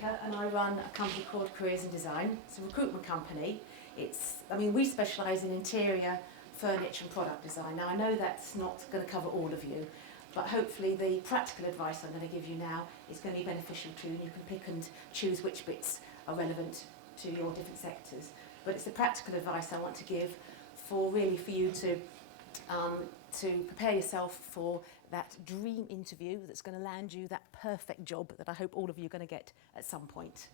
Monica, and I run a company called Careers in Design. It's a recruitment company. We specialise in interior, furniture and product design. Now I know that's not going to cover all of you, but hopefully the practical advice I'm going to give you now is going to be beneficial to you, and you can pick and choose which bits are relevant to your different sectors. But it's the practical advice I want to give for you to prepare yourself for that dream interview that's going to land you that perfect job that I hope all of you are going to get at some point.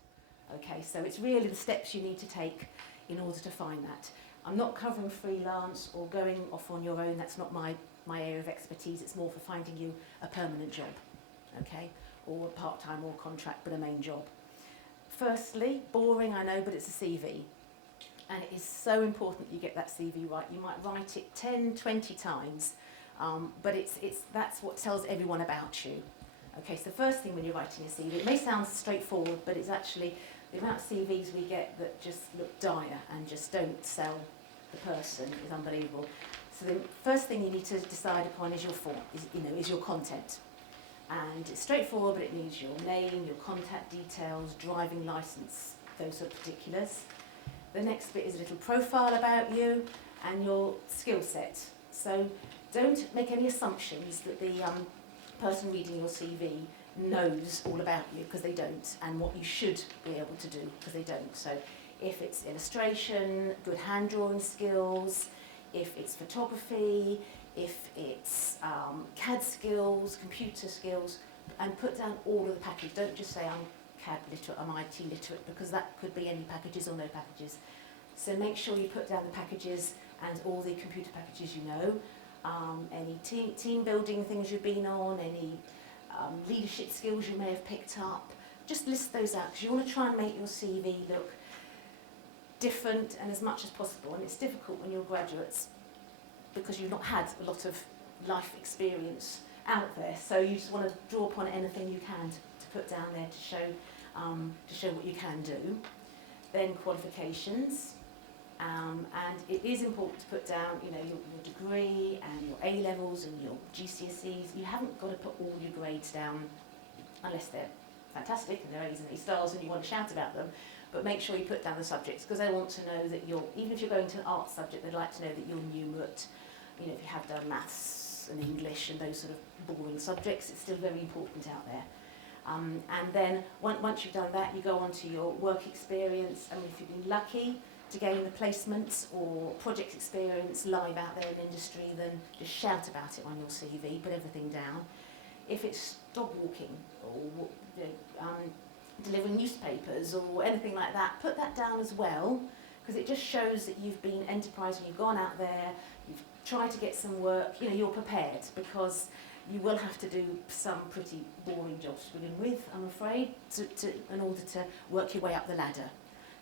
Okay, so it's really the steps you need to take in order to find that. I'm not covering freelance or going off on your own. That's not my area of expertise. It's more for finding you a permanent job, okay, or a part-time or contract, but a main job. Firstly, boring, I know, but it's a CV. And it is so important you get that CV right. You might write it 10, 20 times, but that's what tells everyone about you. Okay, so the first thing when you're writing a CV, it may sound straightforward, but it's actually the amount of CVs we get that just look dire and just don't sell the person is unbelievable. So the first thing you need to decide upon is your form, is your content. And it's straightforward, but it needs your name, your contact details, driving licence, those sort of particulars. The next bit is a little profile about you and your skill set. So don't make any assumptions that the person reading your CV knows all about you, because they don't, and what you should be able to do, because they don't. So if it's illustration, good hand drawing skills, if it's photography, if it's CAD skills, computer skills, and put down all of the package. Don't just say I'm CAD literate, I'm IT literate, because that could be any packages or no packages. So make sure you put down the packages and all the computer packages you know, any team building things you've been on, any leadership skills you may have picked up. Just list those out, because you want to try and make your CV look different and as much as possible. And it's difficult when you're graduates because you've not had a lot of life experience out there. So you just want to draw upon anything you can to put down there to show what you can do. Then qualifications, and it is important to put down, your degree and your A levels and your GCSEs. You haven't got to put all your grades down unless they're fantastic and they're A's and A stars and you want to shout about them. But make sure you put down the subjects, because they want to know that even if you're going to an art subject, they'd like to know that you're numerate. If you have done maths and English and those sort of boring subjects, it's still very important out there. And then once you've done that, you go on to your work experience. If you've been lucky to gain the placements or project experience live out there in industry, then just shout about it on your CV, put everything down. If it's dog walking or delivering newspapers or anything like that, put that down as well, because it just shows that you've been enterprising, you've gone out there, you've tried to get some work, you're prepared, because you will have to do some pretty boring jobs to begin with, I'm afraid, in order to work your way up the ladder.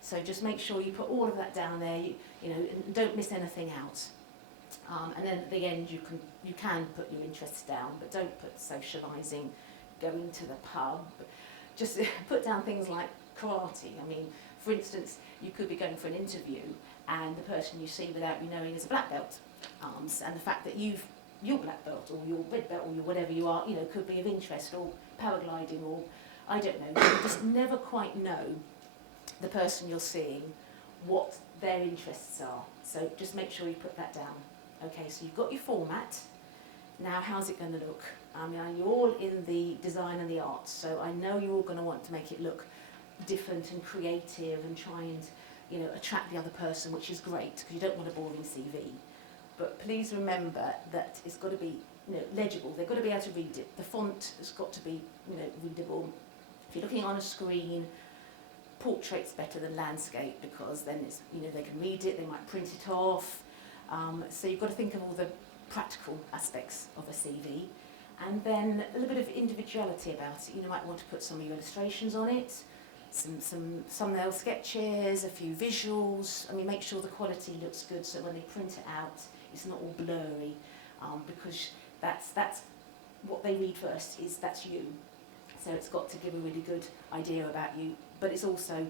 So just make sure you put all of that down there, and don't miss anything out. And then at the end you can put your interests down, but don't put socialising, going to the pub. Just put down things like karate. For instance, you could be going for an interview and the person you see without you knowing is a black belt. And the fact that your black belt or your red belt or your whatever you are, could be of interest, or paragliding, or I don't know. You just never quite know the person you're seeing, what their interests are. So just make sure you put that down. Okay, so you've got your format. Now, how's it going to look? You're all in the design and the arts, so I know you're all going to want to make it look different and creative and try and, attract the other person, which is great, because you don't want a boring CV. But please remember that it's got to be, legible. They've got to be able to read it. The font has got to be, readable. If you're looking on a screen, portrait's better than landscape, because then it's, they can read it, they might print it off. So you've got to think of all the practical aspects of a CV. And then a little bit of individuality about it. You might want to put some of your illustrations on it, some thumbnail sketches, a few visuals. Make sure the quality looks good, so when they print it out, it's not all blurry, because that's what they read first, that's you. So it's got to give a really good idea about you, but it's also,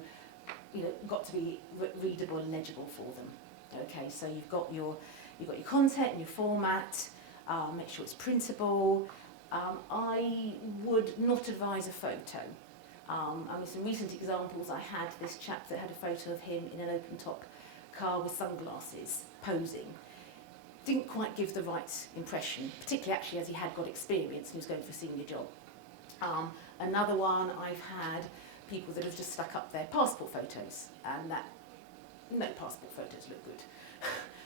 got to be readable and legible for them. Okay, so you've got your content and your format. Make sure it's printable. I would not advise a photo. I mean, some recent examples, I had this chap that had a photo of him in an open-top car with sunglasses, posing. Didn't quite give the right impression, particularly actually as he had got experience and he was going for a senior job. Another one, I've had people that have just stuck up their passport photos, and that, no passport photos look good.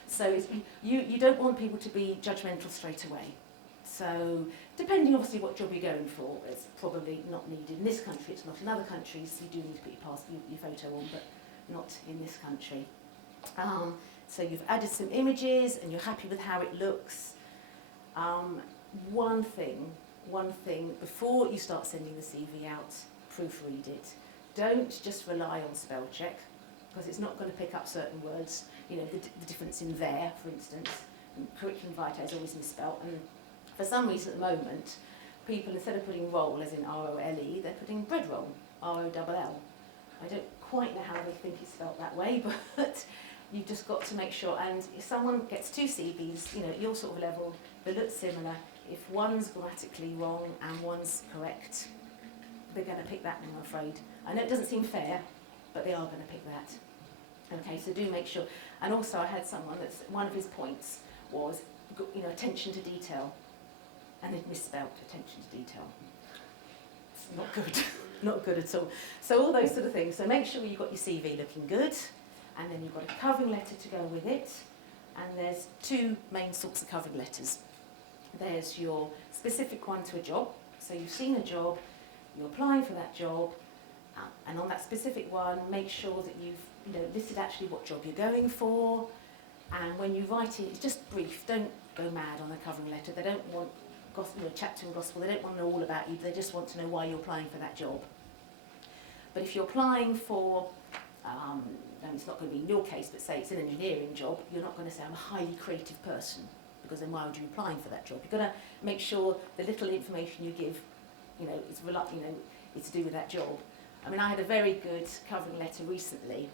So you don't want people to be judgmental straight away. So depending obviously what job you're going for, it's probably not needed. In this country it's not. In other countries you do need to put your photo on, but not in this country. So you've added some images and you're happy with how it looks. One thing, before you start sending the CV out, proofread it. Don't just rely on spell check, because it's not going to pick up certain words. You know, the difference in there, for instance. Curriculum vitae is always misspelt, and for some reason at the moment, people, instead of putting roll as in R-O-L-E, they're putting bread roll, R-O-L-L. I don't quite know how they think it's spelt that way, but you've just got to make sure. And if someone gets two CVs, you know, at your sort of level, that look similar, if one's grammatically wrong and one's correct, they're going to pick that one, I'm afraid. I know it doesn't seem fair, but they are going to pick that. Okay, so do make sure. And also I had someone that's, one of his points was, you know, attention to detail. And they'd misspelt attention to detail. It's not good, not good at all. So all those sort of things. So make sure you've got your CV looking good, and then you've got a covering letter to go with it. And there's two main sorts of covering letters. There's your specific one to a job. So you've seen a job, you're applying for that job, and on that specific one, make sure that you've listed actually what job you're going for. And when you write it, it's just brief. Don't go mad on a covering letter. They don't want chapter and gospel. They don't want to know all about you. They just want to know why you're applying for that job. But if you're applying for, and it's not going to be in your case, but say it's an engineering job, you're not going to say I'm a highly creative person, because then why would you be applying for that job? You've got to make sure the little information you give, it's to do with that job. I mean, I had a very good covering letter recently,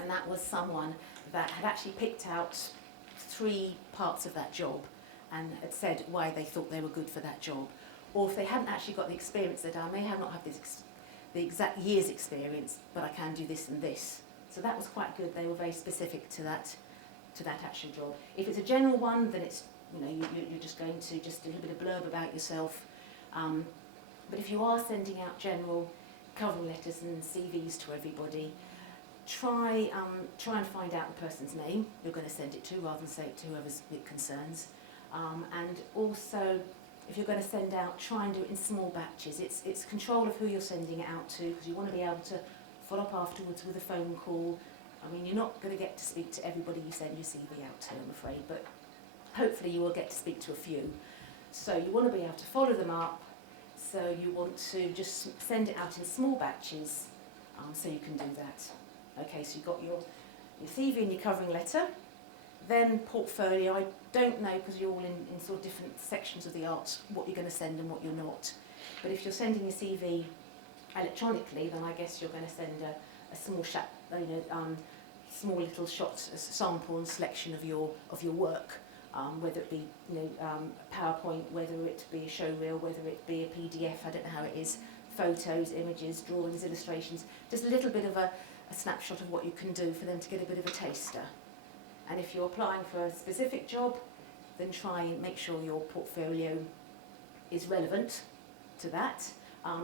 and that was someone that had actually picked out 3 parts of that job and had said why they thought they were good for that job. Or if they hadn't actually got the experience that I may have not had the exact year's experience, but I can do this and this. So that was quite good. They were very specific to that actual job. If it's a general one, then it's, you're just going to just do a little bit of blurb about yourself. But if you are sending out general covering letters and CVs to everybody, try and find out the person's name you're going to send it to, rather than say it to whoever's it concerns. And also, if you're going to send out, try and do it in small batches. It's control of who you're sending it out to, because you want to be able to follow up afterwards with a phone call. I mean, you're not going to get to speak to everybody you send your CV out to, I'm afraid, but hopefully you will get to speak to a few. So you want to be able to follow them up, so you want to just send it out in small batches, so you can do that. Okay, so you've got your CV and your covering letter, then portfolio. I don't know, because you're all in sort of different sections of the art, what you're going to send and what you're not. But if you're sending your CV electronically, then I guess you're going to send a small small little shot, a sample and selection of your work, whether it be PowerPoint, whether it be a show reel, whether it be a PDF. I don't know how it is. Photos, images, drawings, illustrations. Just a little bit of a snapshot of what you can do for them to get a bit of a taster. And if you're applying for a specific job, then try and make sure your portfolio is relevant to that.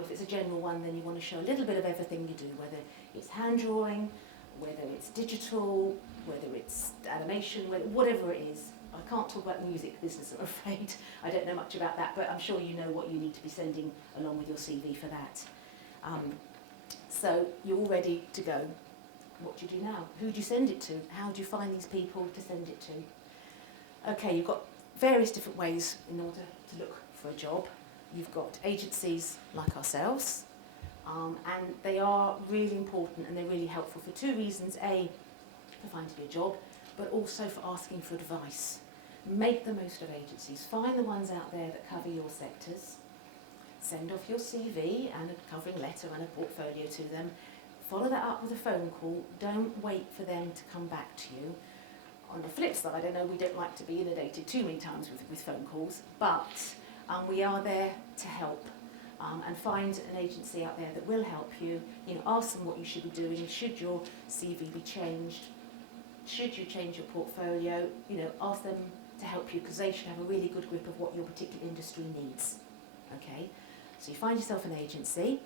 If it's a general one, then you want to show a little bit of everything you do, whether it's hand drawing, whether it's digital, whether it's animation, whatever it is. I can't talk about the music business, I'm afraid. I don't know much about that, but I'm sure you know what you need to be sending along with your CV for that. So you're all ready to go. What do you do now? Who do you send it to? How do you find these people to send it to? Okay, you've got various different ways in order to look for a job. You've got agencies like ourselves, and they are really important and they're really helpful for 2 reasons. A, for finding a job, but also for asking for advice. Make the most of agencies. Find the ones out there that cover your sectors. Send off your CV and a covering letter and a portfolio to them. Follow that up with a phone call. Don't wait for them to come back to you. On the flip side, I know we don't like to be inundated too many times with phone calls, but we are there to help. and find an agency out there that will help you. You know, ask them what you should be doing. Should your CV be changed? Should you change your portfolio? You know, ask them to help you because they should have a really good grip of what your particular industry needs. Okay, so you find yourself an agency.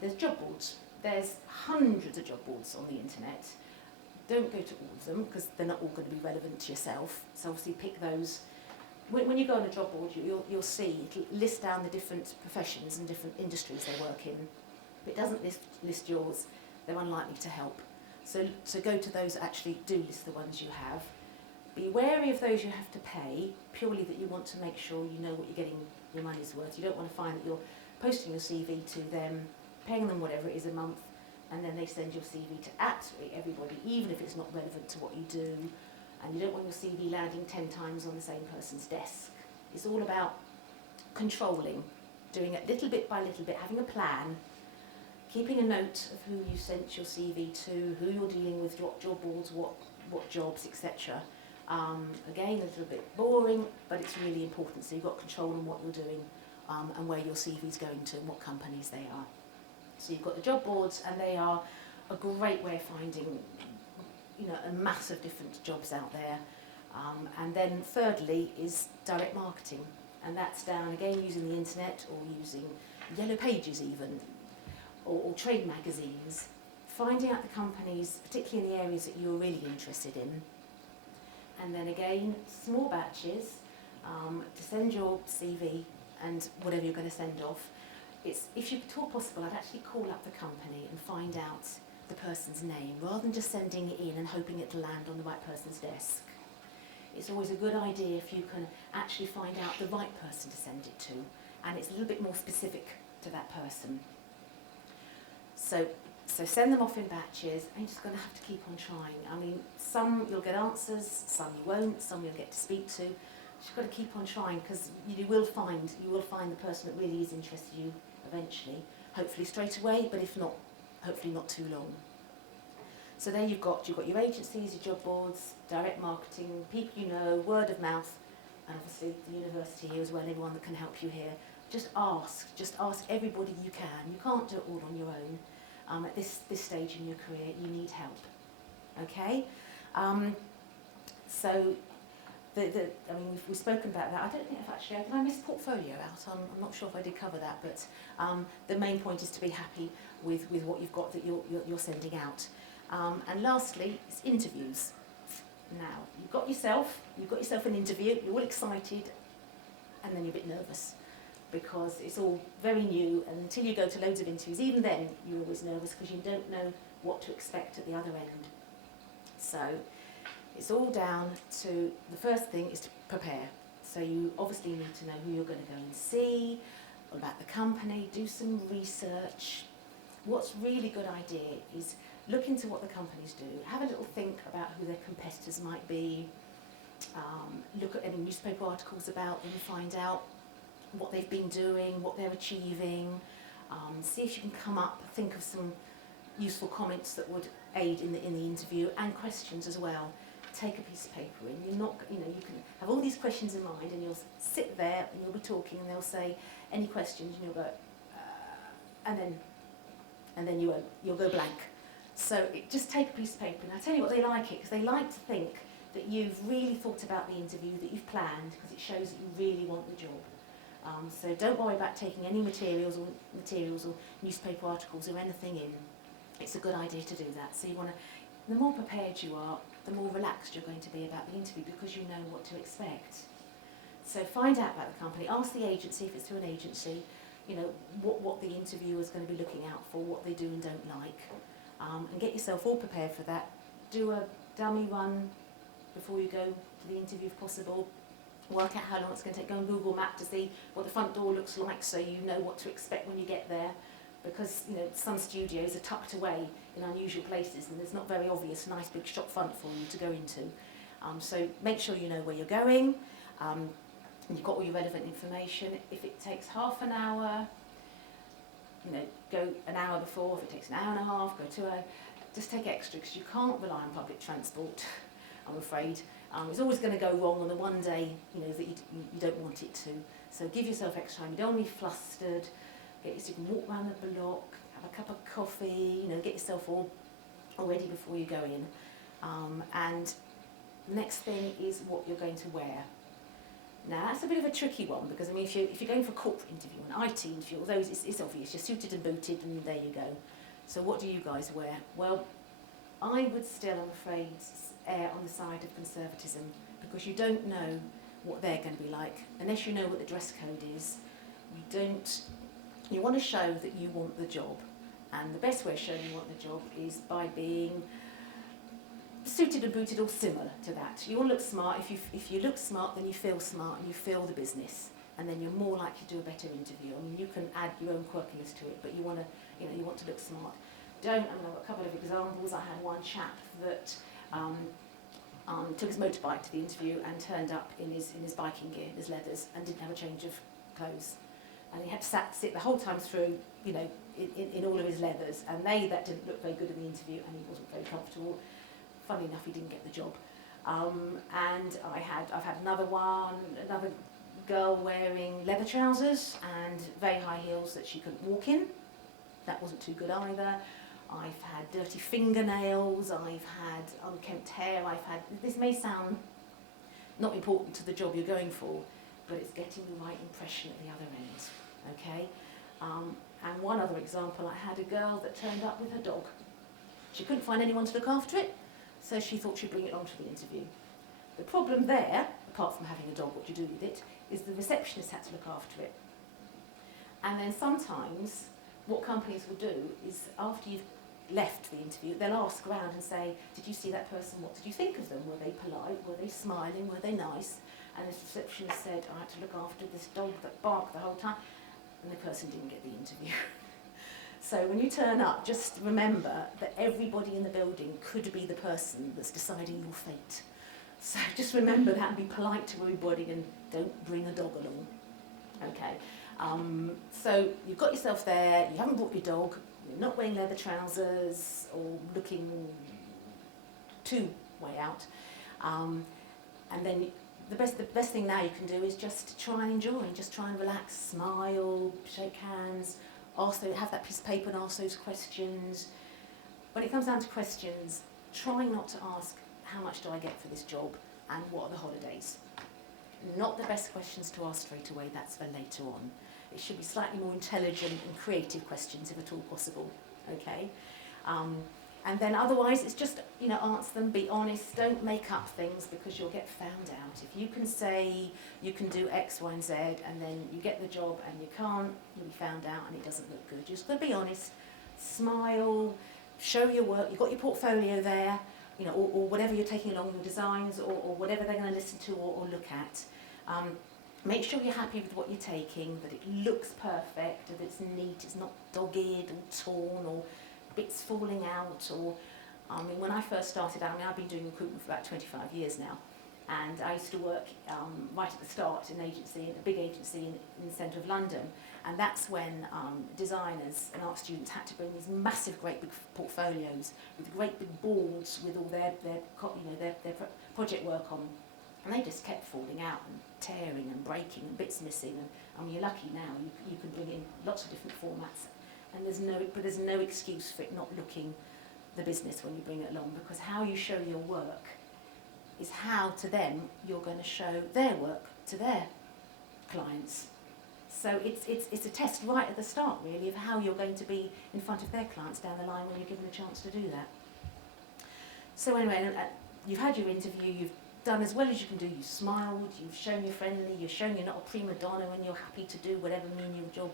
There's job boards. There's hundreds of job boards on the internet. Don't go to all of them because they're not all going to be relevant to yourself. So obviously pick those. When you go on a job board, you'll see it'll list down the different professions and different industries they work in. If it doesn't list yours, they're unlikely to help. So go to those that actually do list the ones you have. Be wary of those you have to pay, purely that you want to make sure you know what you're getting your money's worth. You don't want to find that you're posting your CV to them, paying them whatever it is a month, and then they send your CV to absolutely everybody, even if it's not relevant to what you do. And you don't want your CV landing 10 times on the same person's desk. It's all about controlling, doing it little bit by little bit, having a plan, keeping a note of who you sent your CV to, who you're dealing with, what job boards, what jobs, etc. Again, a little bit boring, but it's really important. So you've got control on what you're doing and where your CV's going to and what companies they are. So you've got the job boards, and they are a great way of finding, you know, a mass of different jobs out there. And then thirdly is direct marketing, and that's down again using the internet or using Yellow Pages even, or trade magazines, finding out the companies, particularly in the areas that you're really interested in. And then again, small batches to send your CV and whatever you're going to send off. It's, if at all possible, I'd actually call up the company and find out the person's name, rather than just sending it in and hoping it'll land on the right person's desk. It's always a good idea if you can actually find out the right person to send it to, and it's a little bit more specific to that person. So send them off in batches, and you're just going to have to keep on trying. I mean, some you'll get answers, some you won't, some you'll get to speak to. You've got to keep on trying, because you will find the person that really is interested in you eventually, hopefully straight away, but if not, hopefully not too long. So there you've got your agencies, your job boards, direct marketing, people you know, word of mouth, and obviously the university here as well, everyone that can help you here. Just ask everybody you can. You can't do it all on your own. At this stage in your career, you need help. Okay? So, I mean, we've spoken about that. I don't think I've actually, did I miss portfolio out? I'm not sure if I did cover that, but the main point is to be happy with what you've got that you're sending out. And lastly, it's interviews. Now, you've got yourself an interview, you're all excited, and then you're a bit nervous, because it's all very new, and until you go to loads of interviews, even then you're always nervous because you don't know what to expect at the other end. So it's all down to, the first thing is to prepare. So you obviously need to know who you're going to go and see, all about the company, do some research. What's really good idea is look into what the companies do, have a little think about who their competitors might be, look at any newspaper articles about them, find out what they've been doing, what they're achieving, see if you can think of some useful comments that would aid in the interview, and questions as well. Take a piece of paper in. You can have all these questions in mind, and you'll sit there and you'll be talking, and they'll say any questions, and you'll go, and then you'll go blank. So just take a piece of paper, and I'll tell you what, they like it because they like to think that you've really thought about the interview, that you've planned, because it shows that you really want the job. So don't worry about taking any materials or newspaper articles or anything in. It's a good idea to do that. So the more prepared you are, the more relaxed you're going to be about the interview, because you know what to expect. So find out about the company, ask the agency, if it's through an agency, what the interviewer is going to be looking out for, what they do and don't like, and get yourself all prepared for that. Do a dummy run before you go to the interview if possible. Work out how long it's going to take. Go on Google Map to see what the front door looks like, so you know what to expect when you get there. Because some studios are tucked away in unusual places, and there's not very obvious nice big shop front for you to go into. So make sure you know where you're going, and you've got all your relevant information. If it takes half an hour, go an hour before. If it takes an hour and a half, go 2 hours. Just take extra, because you can't rely on public transport, I'm afraid. It's always going to go wrong on the one day that you don't want it to. So give yourself extra time. You don't want to be flustered. so you can walk around the block, have a cup of coffee, get yourself all ready before you go in. And the next thing is what you're going to wear. Now that's a bit of a tricky one because if you're going for a corporate interview, an IT interview, although it's obvious, you're suited and booted and there you go. So what do you guys wear? Well, I would still, I'm afraid, err on the side of conservatism because you don't know what they're going to be like unless you know what the dress code is. You want to show that you want the job, and the best way of showing you want the job is by being suited and booted or similar to that. You want to look smart. If you look smart, then you feel smart and you feel the business, and then you're more likely to do a better interview. I mean, you can add your own quirkiness to it, but you want to look smart. I've got a couple of examples. I had one chap that took his motorbike to the interview and turned up in his biking gear, his leathers, and didn't have a change of clothes. And he had to sit the whole time through, in all of his leathers, and that didn't look very good in the interview, and he wasn't very comfortable. Funny enough, he didn't get the job. And I've had another girl wearing leather trousers and very high heels that she couldn't walk in. That wasn't too good either. I've had dirty fingernails, I've had unkempt hair, this may sound not important to the job you're going for, but it's getting the right impression at the other end, okay? And one other example, I had a girl that turned up with her dog. She couldn't find anyone to look after it, so she thought she'd bring it along to the interview. The problem there, apart from having a dog, what do you do with it, is the receptionist had to look after it. And then sometimes, what companies will do is after you've left the interview, they'll ask around and say, did you see that person, what did you think of them? Were they polite, were they smiling, were they nice? And the receptionist said, I had to look after this dog that barked the whole time, and the person didn't get the interview. So when you turn up, just remember that everybody in the building could be the person that's deciding your fate. So just remember that and be polite to everybody and don't bring a dog along. Okay. So you've got yourself there, you haven't brought your dog, you're not wearing leather trousers or looking too way out. And then the best thing now you can do is just try and enjoy, just try and relax, smile, shake hands, have that piece of paper and ask those questions. When it comes down to questions, try not to ask how much do I get for this job and what are the holidays. Not the best questions to ask straight away, that's for later on. It should be slightly more intelligent and creative questions if at all possible, okay? And then otherwise it's just, answer them, be honest, don't make up things because you'll get found out. If you can say you can do X, Y and Z and then you get the job and you can't, you'll be found out and it doesn't look good. You've just got to be honest, smile, show your work, you've got your portfolio there, or whatever you're taking along, your designs or whatever they're going to listen to or look at. Make sure you're happy with what you're taking, that it looks perfect, that it's neat, it's not dog-eared or torn or bits falling out. Or, when I first started out, I've been doing recruitment for about 25 years now, and I used to work right at the start in a big agency in the centre of London, and that's when designers and art students had to bring these massive, great big portfolios with great big boards with all their project work on. And they just kept falling out and tearing and breaking and bits missing. And you're lucky now, you can bring in lots of different formats. And there's no excuse for it not looking the business when you bring it along, because how you show your work is how to them you're going to show their work to their clients. So it's a test right at the start, really, of how you're going to be in front of their clients down the line when you're given a chance to do that. So anyway, you've had your interview, you've done as well as you can do, you've smiled, you've shown you're friendly, you've shown you're not a prima donna and you're happy to do whatever menial job,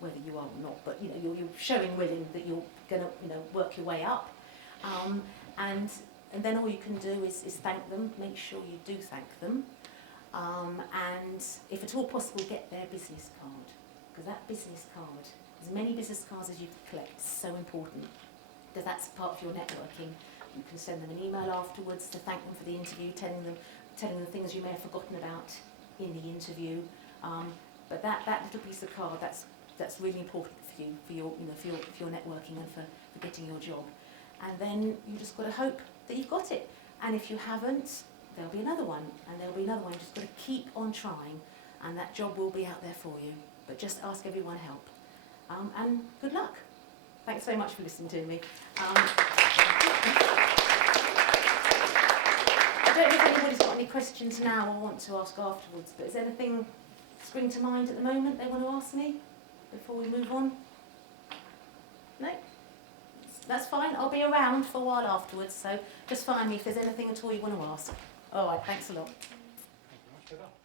whether you are or not, but you're showing willing that you're going to work your way up. And then all you can do is thank them, make sure you do thank them. And if at all possible, get their business card, because that business card, as many business cards as you can collect, is so important, because that's part of your networking. You can send them an email afterwards to thank them for the interview, telling them things you may have forgotten about in the interview. But that little piece of card, that's really important for you, for your networking and for getting your job. And then you just got to hope that you've got it. And if you haven't, there'll be another one, and there'll be another one. You've just got to keep on trying, and that job will be out there for you. But just ask everyone help. and good luck. Thanks very much for listening to me. I don't know if anybody's got any questions now or want to ask afterwards, but is there anything spring to mind at the moment they want to ask me before we move on? No? That's fine. I'll be around for a while afterwards, so just find me if there's anything at all you want to ask. All right, thanks a lot. Thank you very much, Pippa.